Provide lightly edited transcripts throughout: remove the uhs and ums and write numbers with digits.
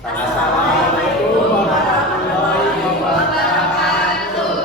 Assalamualaikum warahmatullahi wabarakatuh.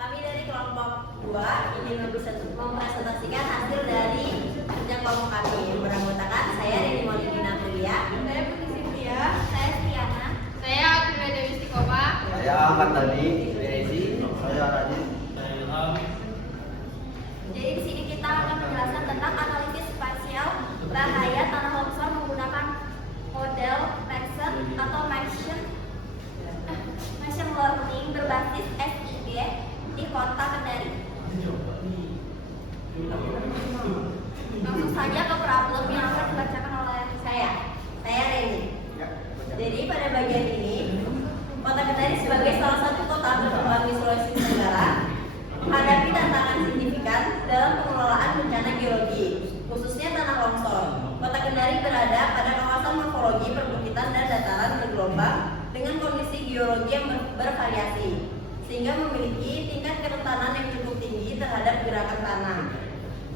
Kami dari kelompok 2 ingin mempresentasikan hasil dari kerja kelompok kami yang beranggotakan saya Rini Molina Tulia, Saya Putri Cynthia, saya Stiana, saya Akila Dewi Stikopa, Saya Ahmad Tadi, saya Radit, saya Ilham. Jadi di sini kita akan menjelaskan tentang analisis spasial bahaya tanah longsor menggunakan model Maxent atau machine learning berbasis SIG di Kota Kendari. Langsung saja ke problem yang akan dibacakan oleh saya Reni. Jadi pada bagian ini, Kota Kendari sebagai salah satu kota berkembang di Sulawesi Tenggara menghadapi tantangan signifikan dalam pengelolaan bencana geologi, khususnya tanah longsor. Kota Kendari berada pada kawasan morfologi perbukitan dan dataran bergelombang dengan kondisi geologi yang bervariasi, sehingga memiliki tingkat kerentanan yang cukup tinggi terhadap gerakan tanah.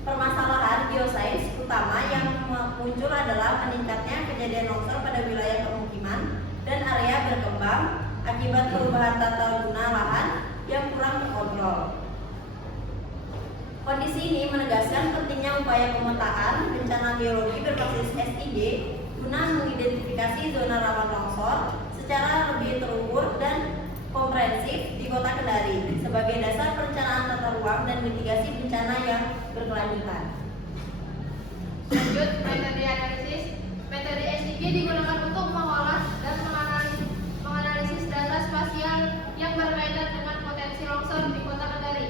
Permasalahan geosains utama yang muncul adalah meningkatnya kejadian longsor pada wilayah pemukiman dan area berkembang akibat perubahan tata guna lahan yang kurang terkontrol. Kondisi ini menegaskan pentingnya upaya pemetaan bencana geologi berbasis SIG guna mengidentifikasi zona rawan longsor secara lebih terukur dan komprehensif di Kota Kendari sebagai dasar perencanaan tata ruang dan mitigasi bencana yang berkelanjutan. lanjut metode analisis. Metode SIG digunakan untuk mengolah dan menganalisis data spasial yang berkaitan dengan potensi longsor di Kota Kendari.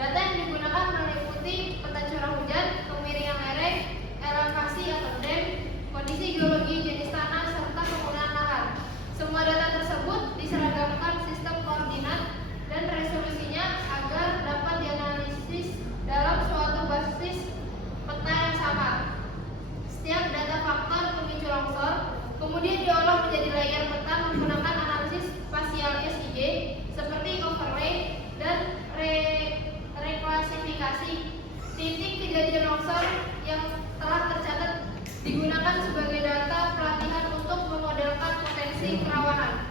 Data yang digunakan meliputi peta curah hujan, kemiringan lereng, elevasi atau dam, kondisi geologi, jenis tanah, serta penggunaan lahan. Semua data tersebut diseragamkan sistem koordinat dan resolusinya agar dapat dianalisis dalam suatu basis peta yang sama. Setiap data faktor pemicu longsor kemudian diolah menjadi layer peta menggunakan analisis spasial SIG seperti overlay dan reklasifikasi. Titik kejadian longsor yang telah tercatat digunakan sebagai data pelatihan untuk memodelkan potensi kerawanan.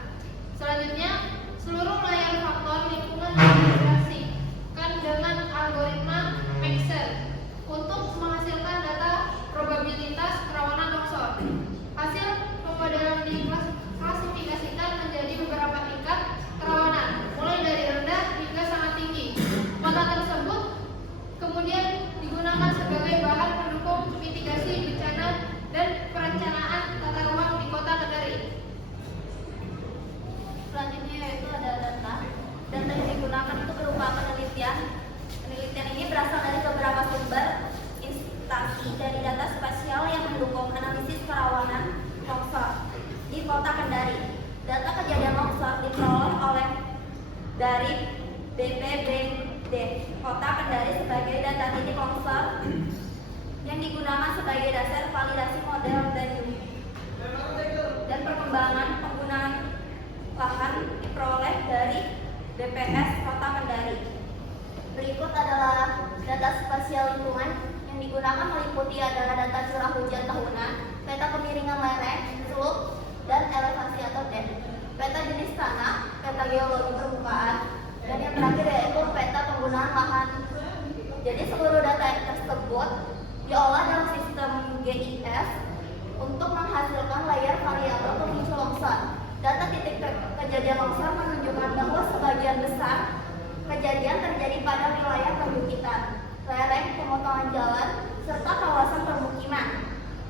Selanjutnya, seluruh layar faktor lingkungan diintegrasikan dengan algoritma Maxent untuk menghasilkan data probabilitas kerawanan longsor. Hasil pemodelan diklasifikasikan menjadi beberapa tingkat kerawanan, mulai dari rendah hingga sangat tinggi. Peta tersebut kemudian digunakan sebagai bahan pendukung mitigasi bencana dan perencanaan tata ruang di Kota Kendari. Selanjutnya yaitu ada data. Data yang digunakan itu berupa penelitian. Penelitian ini berasal dari beberapa sumber instansi dari data spasial yang mendukung analisis kerawanan longsor di Kota Kendari. Data kejadian longsor diperoleh dari BPBD Kota Kendari sebagai data titik longsor yang digunakan sebagai dasar validasi model dan perkembangan penggunaan lahan diperoleh dari BPS Kota Kendari. Berikut adalah data spasial lingkungan yang digunakan meliputi adalah data curah hujan tahunan, peta kemiringan lereng, slope, dan elevasi atau dam, peta jenis tanah, peta geologi permukaan, dan yang terakhir yaitu peta penggunaan lahan. Jadi seluruh data tersebut diolah dalam sistem GIS untuk menghasilkan layar variabel pemicu longsor. Data titik kejadian longsor menunjukkan bahwa sebagian besar kejadian terjadi pada wilayah perbukitan, lereng, pemotongan jalan, serta kawasan permukiman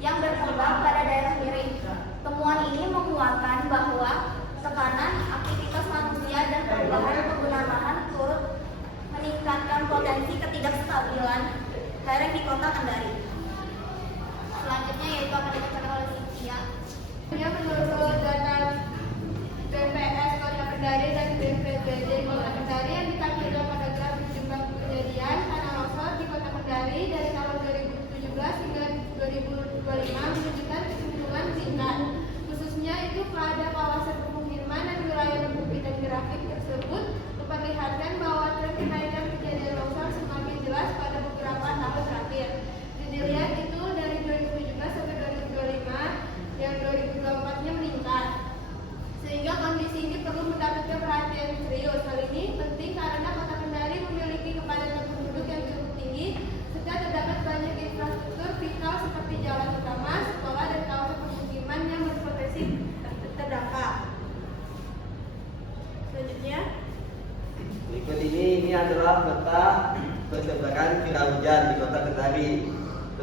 yang berkembang pada daerah miring. Temuan ini menguatkan bahwa tekanan aktivitas manusia dan perubahan penggunaan lahan turut meningkatkan potensi ketidakstabilan lereng di Kota Kendari. Selanjutnya yaitu akan dibacakan oleh Cynthia. Menurut data BPS Kota Kendari dan BPBD Kota Kendari yang ditampilkan pada grafik jumlah kejadian tanah longsor di Kota Kendari dari tahun 2017 hingga 2025 menunjukkan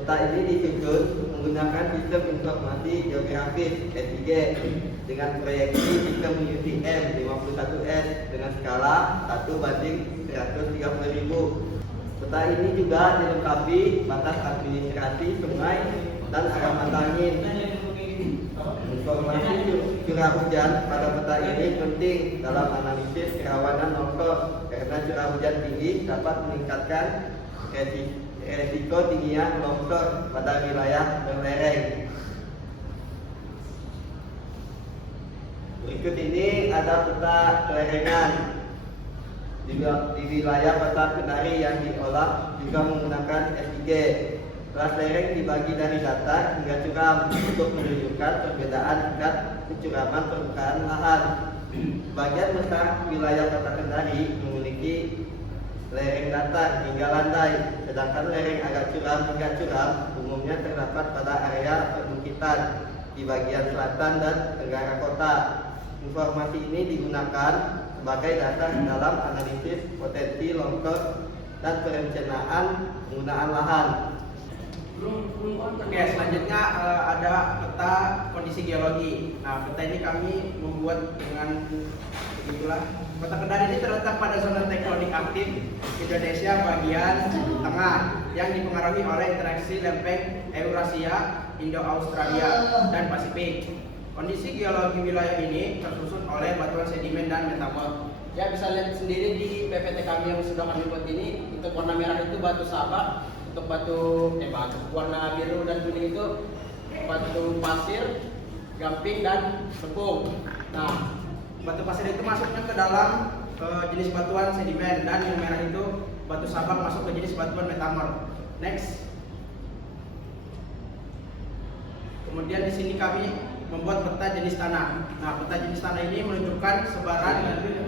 Peta ini disusun menggunakan sistem informasi geografis S3 dengan proyeksi sistem UTM 51S dengan skala 1/130.000. Peta ini juga dilengkapi batas administrasi sungai dan arah mata angin. Informasi curah hujan pada peta ini penting dalam analisis kerawanan longsor karena curah hujan tinggi dapat meningkatkan resiko tingginya longsor pada wilayah berlereng. Berikut ini ada peta kelerengan di wilayah Kota Kendari yang diolah juga menggunakan S3. Kelas lereng dibagi dari datar hingga curam untuk menunjukkan perbedaan tingkat kecuraman permukaan lahan. Bagian besar wilayah Kota Kendari memiliki lereng datar hingga landai, sedangkan lereng agak curam hingga curam umumnya terdapat pada area perbukitan di bagian selatan dan tenggara kota. Informasi ini digunakan sebagai dasar dalam analisis potensi longsor dan perencanaan penggunaan lahan. Oke, selanjutnya ada peta kondisi geologi. Nah, peta ini kami membuat dengan begitulah. Kota Kendari ini terletak pada zona tektonik aktif Indonesia bagian tengah yang dipengaruhi oleh interaksi lempeng Eurasia, Indo-Australia, dan Pasifik. Kondisi geologi wilayah ini tersusun oleh batuan sedimen dan metamorf. Ya, bisa lihat sendiri di PPT kami yang sudah kami buat ini. Untuk warna merah itu batu sabak, untuk batu warna biru dan kuning itu batu pasir, gamping, dan tepung. Nah, batu pasir itu masuknya ke dalam jenis batuan sedimen, dan yang merah itu batu sabak masuk ke jenis batuan metamorf. Next. Kemudian di sini kami membuat peta jenis tanah. Nah, peta jenis tanah ini menunjukkan sebaran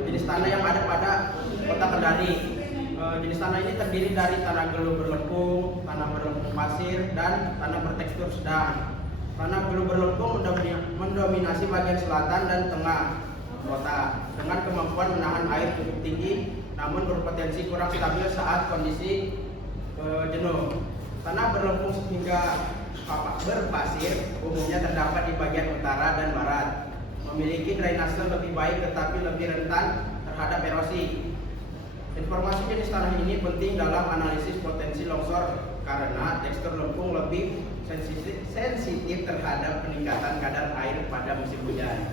jenis tanah yang ada pada Kota Kendari. Jenis tanah ini terdiri dari tanah geluh berlempung, tanah berlempung pasir, dan tanah bertekstur sedang. Tanah geluh berlempung mendominasi bagian selatan dan tengah kota dengan kemampuan menahan air cukup tinggi, namun berpotensi kurang stabil saat kondisi jenuh. Tanah berlempung hingga berpasir umumnya terdapat di bagian utara dan barat, memiliki drainase lebih baik tetapi lebih rentan terhadap erosi. Informasi jenis tanah ini penting dalam analisis potensi longsor karena tekstur lempung lebih sensitif terhadap peningkatan kadar air pada musim hujan.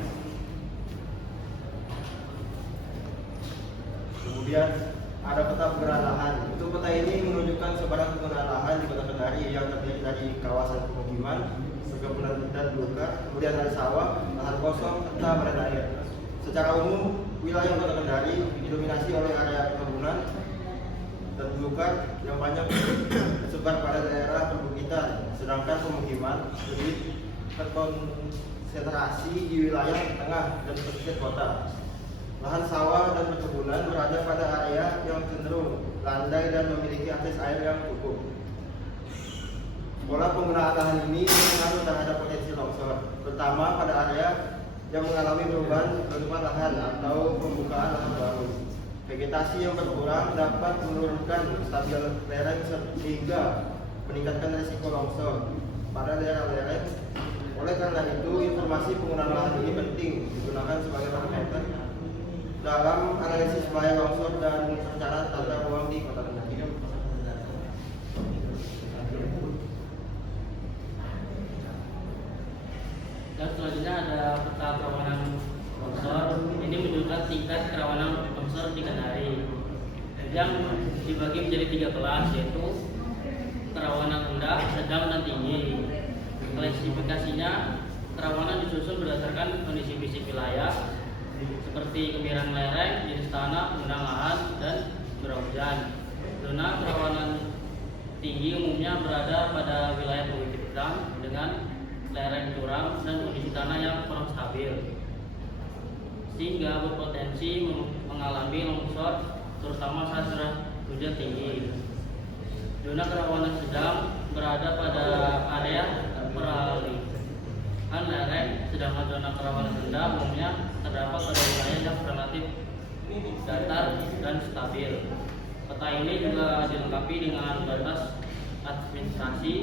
Kemudian ada peta penggunaan lahan. Untuk peta ini menunjukkan sebaran penggunaan lahan di Kota Kendari yang terdiri dari kawasan pemukiman, perkebunan dan belukar, kemudian ada sawah, lahan kosong, serta badan air. Secara umum, wilayah Kota Kendari didominasi oleh area perkebunan dan belukar yang banyak tersebar pada daerah perbukitan, sedangkan pemukiman lebih terkonsentrasi di wilayah tengah dan pesisir kota. Lahan sawah dan perkebunan berada pada area yang cenderung landai dan memiliki akses air yang cukup. Pola penggunaan lahan ini mengaruh terhadap potensi longsor, terutama pada area yang mengalami perubahan bentukan lahan atau pembukaan lahan baru. Vegetasi yang berkurang dapat menurunkan stabil lereng sehingga meningkatkan risiko longsor pada daerah lereng. Oleh karena itu, informasi penggunaan lahan ini penting digunakan sebagai parameter dalam analisis bahaya longsor dan perencanaan tata ruang di Kota Kendari. Dan selanjutnya ada peta kerawanan longsor. Ini menunjukkan tingkat kerawanan longsor di Kendari yang dibagi menjadi 3 kelas, yaitu kerawanan rendah, sedang, dan tinggi. Klasifikasinya, kerawanan disusun berdasarkan kondisi fisik wilayah seperti kemiringan lereng, jenis tanah, penggunaan lahan, dan curah hujan. Zona kerawanan tinggi umumnya berada pada wilayah perbukitan dengan lereng curam dan kondisi tanah yang kurang stabil, sehingga berpotensi mengalami longsor terutama saat curah hujan tinggi. Zona kerawanan sedang berada pada area peralihan lereng, sedangkan zona kerawanan rendah umumnya terdapat pada wilayah yang relatif datar dan stabil. Peta ini juga dilengkapi dengan batas administrasi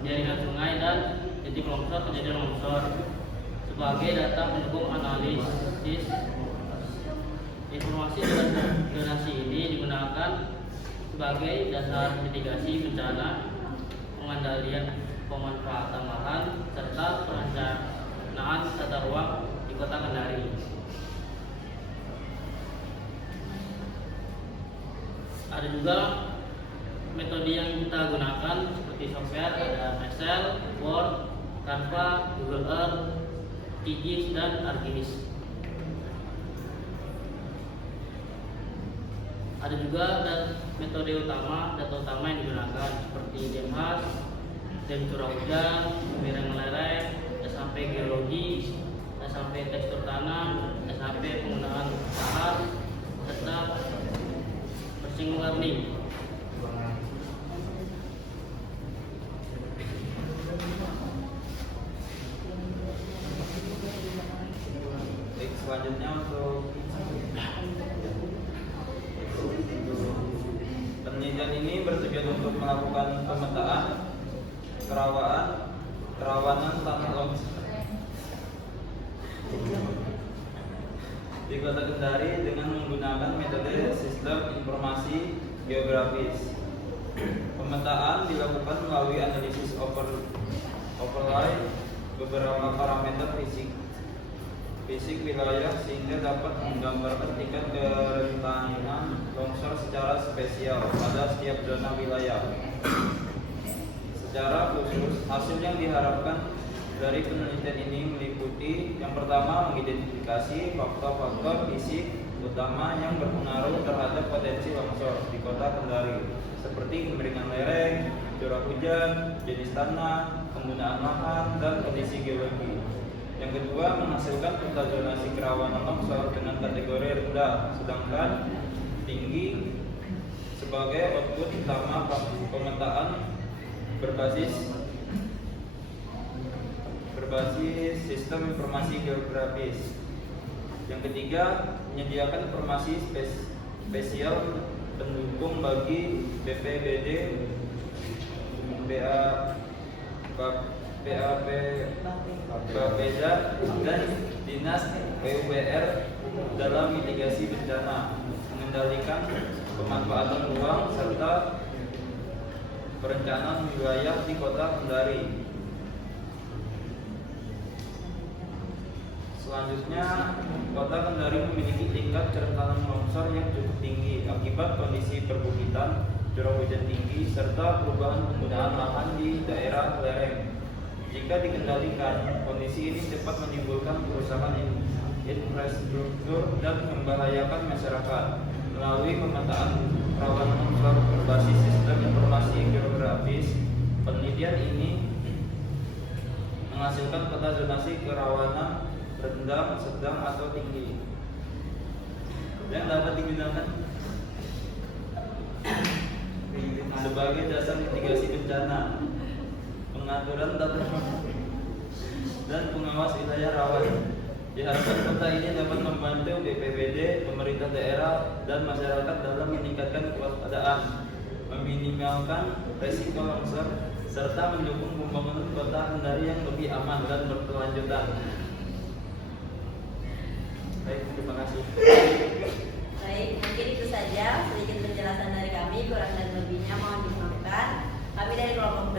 jaringan sungai dan titik longsor kejadian longsor. Sebagai data pendukung analisis informasi zonasi ini digunakan sebagai dasar mitigasi bencana, pengendalian pemanfaatan lahan, serta perencanaan tata ruang di Kota Kendari. Ada juga metode yang kita gunakan seperti software, ada Excel, Word, Canva, Google Earth, QGIS, dan ArcGIS. Ada juga metode data utama yang digunakan seperti DEMHAS, DEM curah hujan, pemiringan lereng, SAP geologi, SAP tekstur tanah, SAP penggunaan lahan, serta machine learning. Baik, selanjutnya untuk penelitian ini bertujuan untuk melakukan pemetaan kerawanan tanah longsor di Kota Kendari dengan menggunakan metode sistem informasi geografis. Pemetaan dilakukan melalui analisis overlay beberapa parameter fisik wilayah sehingga dapat menggambarkan tingkat kerentanan longsor secara spesial pada setiap zona wilayah. Secara khusus, hasil yang diharapkan dari penelitian ini meliputi yang pertama, mengidentifikasi faktor-faktor fisik utama yang berpengaruh terhadap potensi longsor di Kota Kendari, seperti kemiringan lereng, curah hujan, jenis tanah, penggunaan lahan, dan kondisi geologi. Yang kedua, menghasilkan peta zonasi kerawanan longsor dengan kategori rendah, sedangkan tinggi sebagai output utama pemetaan berbasis sistem informasi geografis. Yang ketiga, menyediakan informasi spesial pendukung bagi BPBD, Bapeda, dan Dinas PUPR dalam mitigasi bencana, mengendalikan pemanfaatan ruang serta perencanaan wilayah di Kota Kendari. Selanjutnya, Kota Kendari memiliki tingkat kerentanan longsor yang cukup tinggi akibat kondisi perbukitan, curah hujan tinggi, serta perubahan penggunaan lahan di daerah lereng. Jika dikendalikan, kondisi ini cepat menimbulkan kerusakan infrastruktur dan membahayakan masyarakat. Melalui pemetaan kerawanan longsor berbasis sistem informasi geografis, penelitian ini menghasilkan peta zonasi kerawanan rendah, sedang, atau tinggi yang dapat digunakan sebagai dasar mitigasi bencana, pengaturan tata dan pengawas wilayah rawan. Diharapkan peta ini dapat membantu BPBD, pemerintah daerah, dan masyarakat dalam meningkatkan kewaspadaan, meminimalkan resiko longsor, serta mendukung pembangunan Kota Kendari yang lebih aman dan berkelanjutan. Baik, terima kasih. Baik, mungkin itu saja sedikit penjelasan dari kami. Kurang dan lebihnya mohon dimaafkan. Kami dari kelompok B